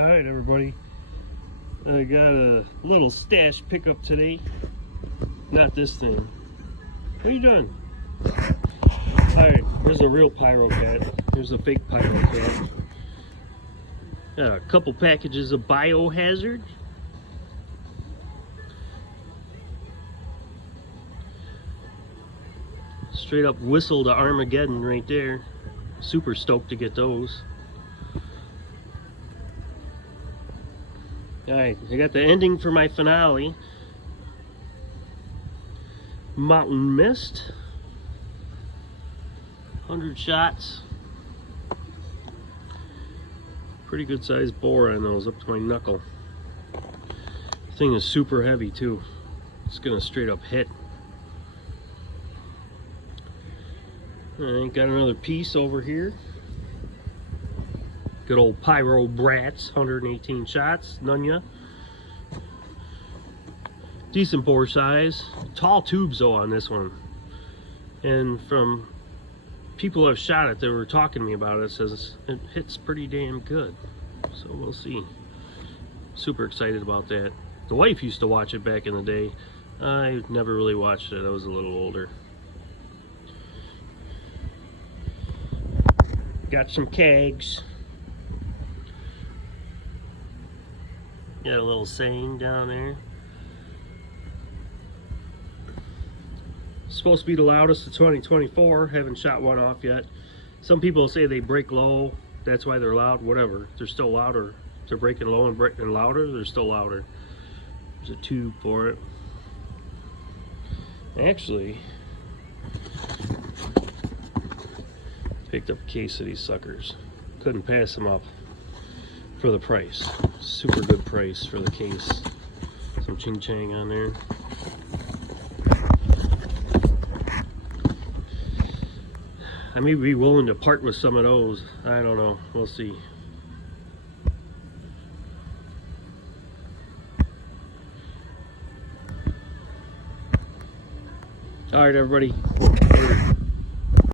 Alright everybody, I got a little stash pickup today. Not this thing. What are you doing? Alright, here's a real pyro cat. Here's a fake pyro cat. Got a couple packages of biohazard. Straight up whistle to Armageddon right there. Super stoked to get those. Alright, I got the ending for my finale. Mountain Mist. 100 shots. Pretty good sized bore on those, up to my knuckle. The thing is super heavy too. It's gonna straight up hit. Alright, got another piece over here. Good old Pyro Brats, 118 shots, Nunya. Decent bore size. Tall tubes though on this one. And from people who have shot it, they were talking to me about it. It says it hits pretty damn good. So we'll see. Super excited about that. The wife used to watch it back in the day. I never really watched it. I was a little older. Got some kegs. Got a little saying down there. Supposed to be the loudest of 2024. Haven't shot one off yet. Some people say they break low. That's why they're loud. Whatever. They're still louder. If they're breaking low and breaking louder, they're still louder. There's a tube for it. Actually, picked up a case of these suckers. Couldn't pass them up for the price. Super good price for the case. Some ching chang on there. I may be willing to part with some of those. I don't know. We'll see. All right, everybody.